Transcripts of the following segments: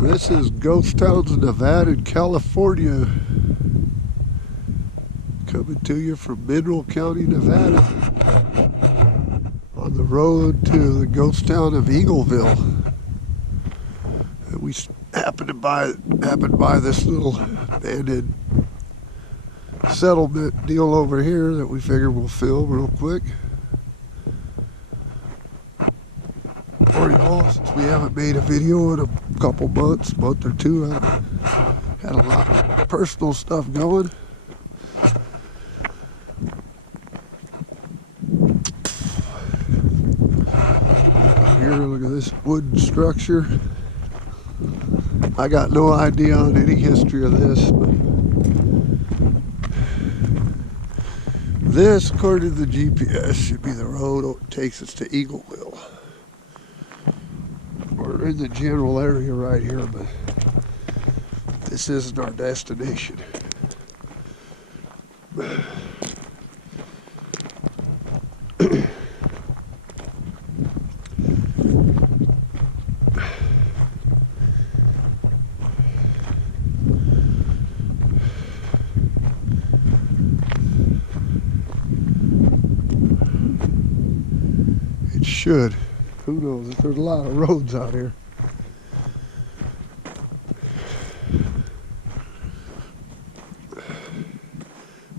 This is Ghost Towns, Nevada and California. Coming to you from Mineral County, Nevada. On the road to the ghost town of Eagleville. And we happened by this little abandoned settlement deal over here that we figured we'll film real quick. For y'all, since we haven't made a video in a couple months, month or two, I had a lot of personal stuff going. Here, look at this wooden structure. I got no idea on any history of this, but this, according to the GPS, should be the road that takes us to Eagleville. We're in the general area right here, but this isn't our destination. It should. Who knows? There's a lot of roads out here.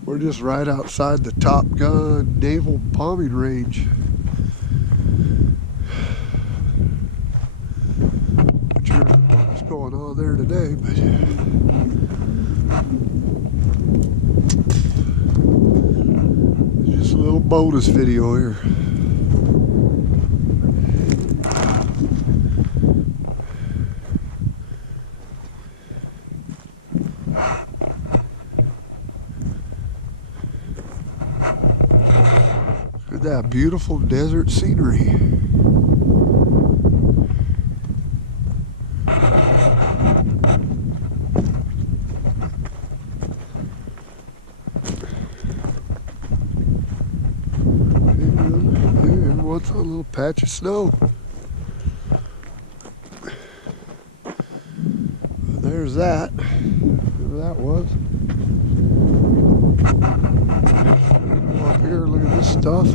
We're just right outside the Top Gun Naval Bombing Range. Not sure what's going on there today, but just a little bonus video here. Look at that beautiful desert scenery. And what's a little patch of snow? There's that. Whatever that was. Up here, look at this stuff.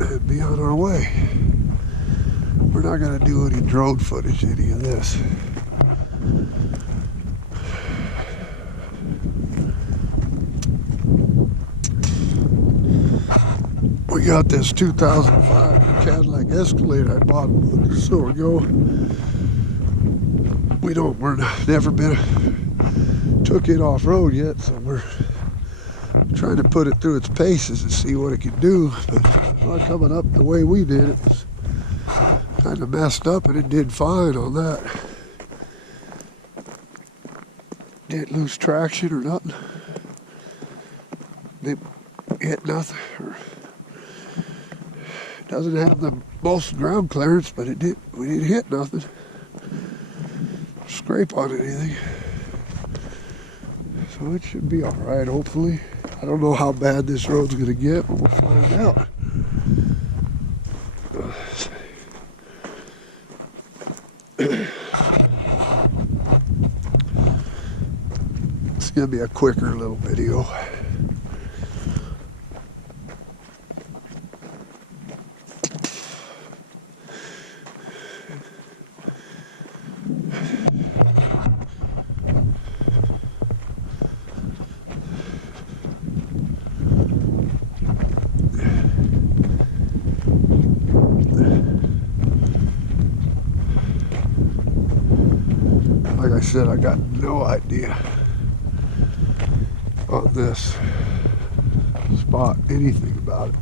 And be on our way. We're not going to do any drone footage, any of this. We got this 2005 Cadillac Escalade I bought a month or so ago. We're never took it off road yet, so we're trying to put it through its paces and see what it can do. But not coming up the way we did. It was kind of messed up, and it did fine on that. Didn't lose traction or nothing. Didn't hit nothing. Doesn't have the most ground clearance, but we didn't hit nothing. Scrape on anything. So it should be alright, hopefully. I don't know how bad this road's gonna get, but we'll find out. It's gonna be a quicker little video. Like I said, I got no idea on this spot, anything about it.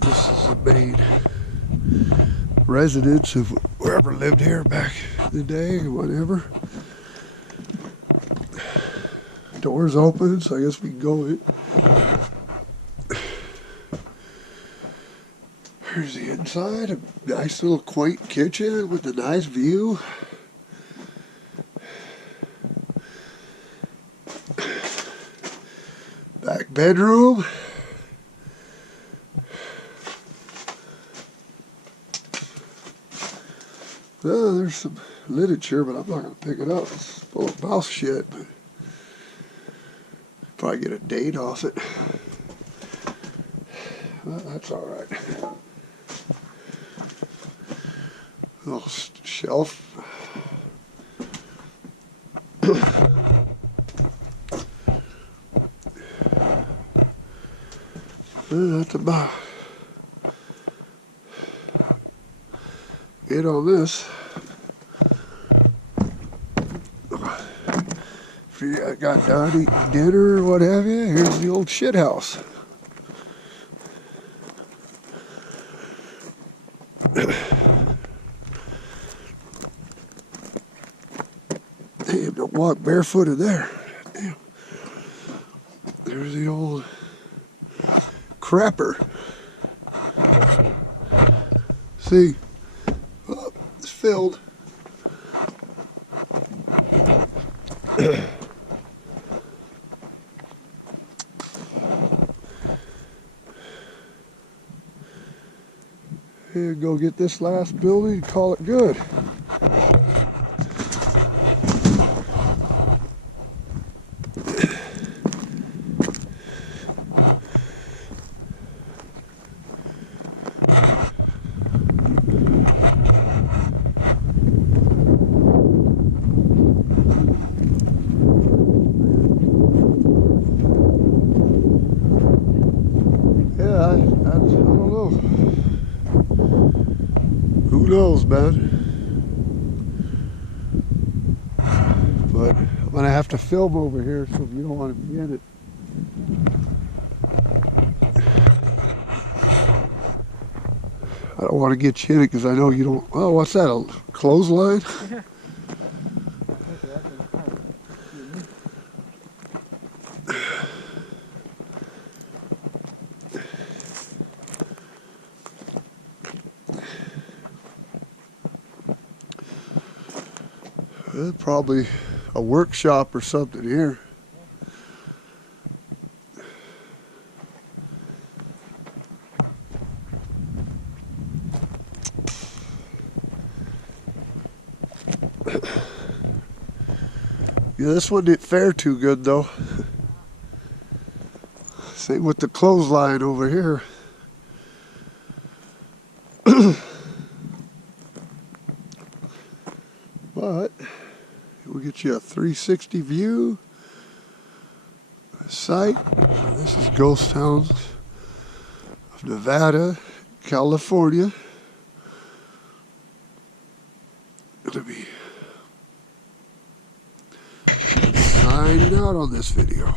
This is the main residence of whoever lived here back in the day or whatever. Doors open, so I guess we can go in. Here's the inside, a nice little quaint kitchen with a nice view. back bedroom. Well, there's some literature, but I'm not going to pick it up. It's full of mouse shit. Probably get a date off it. Well, that's all right. Little shelf. That's about it on this. If you got done eating dinner or what have you, here's the old shit house. Damn, don't walk barefooted there. Damn. There's the old crapper. See, oh, it's filled. Here, go get this last building and call it good. I don't know. Who knows, man? But I'm gonna have to film over here, so if you don't want to be in it. I don't want to get you in it because I know you don't. Oh, what's that? A clothesline? Probably a workshop or something here. Yeah, this one didn't fare too good though. Same with the clothesline over here. But we'll get you a 360 view site. This is ghost towns of Nevada, California. Gonna be signing out on this video.